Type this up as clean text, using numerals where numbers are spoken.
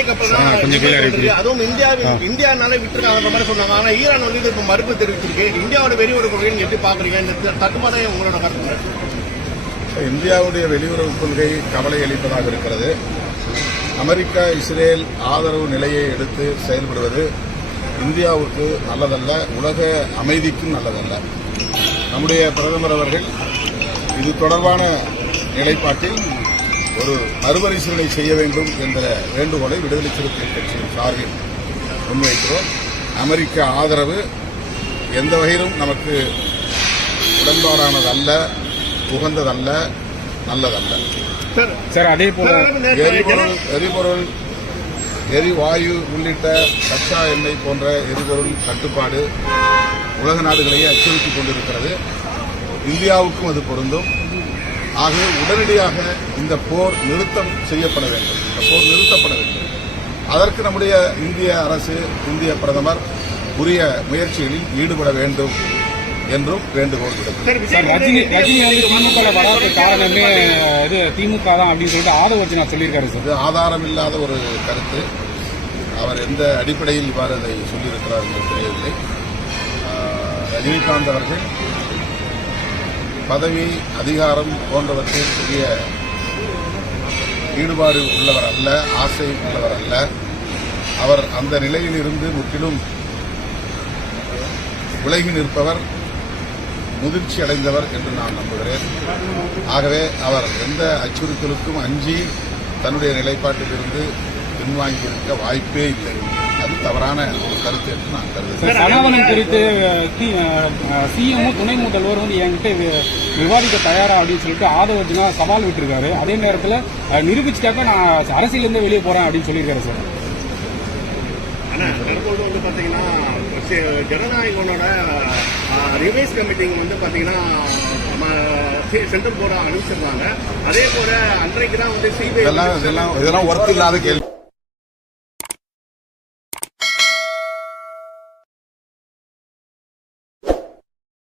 எண்ணெய் கப்பல் அதுவும் இந்தியானால விட்டுருக்காங்க மாதிரி சொன்னாங்க. ஆனா ஈரான் வந்து இப்ப மறுப்பு தெரிவிச்சிருக்கு. இந்தியாவோட வெளியுறவு கொள்கைன்னு எப்படி பாக்குறீங்க? இந்த தட்டுப்பாடை உங்களோட கருத்து? இந்தியாவுடைய வெளியுறவு கொள்கை கவலை அளிப்பதாக இருக்கிறது. அமெரிக்கா இஸ்ரேல் ஆதரவு நிலையை எடுத்து செயல்படுவது இந்தியாவுக்கு நல்லதல்ல, உலக அமைதிக்கும் நல்லதல்ல. நம்முடைய பிரதமர் அவர்கள் இது தொடர்பான நிலைப்பாட்டில் ஒரு மறுபரிசீலனை செய்ய வேண்டும் என்ற வேண்டுகோளை விடுதலை சிறுத்தைகள் கட்சியின் சார்பில் முன்வைக்கிறோம். அமெரிக்க ஆதரவு எந்த வகையிலும் நமக்கு உடன்பாடானதல்ல, உகந்ததல்ல, நல்லதல்ல. சார், அதே போல எரிபொருள் எரிவாயு உள்ளிட்ட கச்சா எண்ணெய் போன்ற எரிபொருள் கட்டுப்பாடு உலக நாடுகளையே அச்சுறுத்திக் கொண்டிருக்கிறது. இந்தியாவுக்கும் அது பொருந்தும். ஆகவே உடனடியாக இந்த போர் நிறுத்தம் செய்யப்பட வேண்டும். இந்த போர் நிறுத்தப்பட வேண்டும். அதற்கு நம்முடைய இந்திய அரசு, இந்திய பிரதமர் உரிய முயற்சிகளில் ஈடுபட வேண்டும் என்றும் வேண்டுகோள் விடுக்கிறேன். ரஜினி வந்து திமுக வராத காரணமே இது திமுக தான் அப்படின்னு சொல்லிட்டு ஆதவர்ஜனா சொல்லியிருக்காரு சார். இது ஆதாரம் இல்லாத ஒரு கருத்து. அவர் எந்த அடிப்படையில் இவ்வாறு அதை சொல்லியிருக்கிறார் என்று தெரியவில்லை. ரஜினிகாந்த் அவர்கள் பதவி, அதிகாரம் போன்றவற்றில் பெரிய ஈடுபாடு உள்ளவர் அல்ல, ஆசை உள்ளவர் அல்ல. அவர் அந்த நிலையில் இருந்து முற்றிலும் விலகி நிற்பவர், முதிர்ச்சி அடைந்தவர் என்று நான் நம்புகிறேன். ஆகவே அவர் எந்த அச்சுறுத்தலுக்கும் அஞ்சி தன்னுடைய நிலைப்பாட்டில் இருந்து பின்வாங்கியிருக்க வாய்ப்பே இல்லை. அது தவறான ஒரு கருத்து என்று நான் கருதுகிறேன். சனாதனம் குறித்து சிஎம் துணை முதல்வர் வந்து என்கிட்ட விவாதிக்க தயாரா அப்படின்னு சொல்லிட்டு ஆதவர்ஜனா சவால் விட்டுருக்காரு. அதே நேரத்தில் நிரூபிச்சுட்டாக்க நான் அரசியலிருந்து வெளியே போறேன் அப்படின்னு சொல்லியிருக்காரு சார். வந்து பாத்தீங்கன்னா ஜனநாயகனோட ரிவைஸ் கமிட்டிங் வந்து பாத்தீங்கன்னா சென்ட்ரல் போர்டா அனுப்பிச்சிருந்தாங்க. அதே போல அன்றைக்கு தான் வந்து சிபிஐ இதெல்லாம் ஒர்க் இல்லாத கேள்வி.